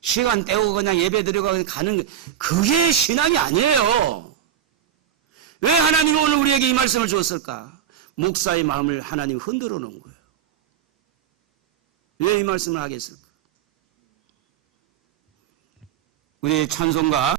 시간 때우고 그냥 예배 드리고 그냥 가는 그게 신앙이 아니에요. 왜 하나님이 오늘 우리에게 이 말씀을 주었을까? 목사의 마음을 하나님이 흔들어 놓은 거예요. 왜 이 말씀을 하겠을까? 우리 찬송가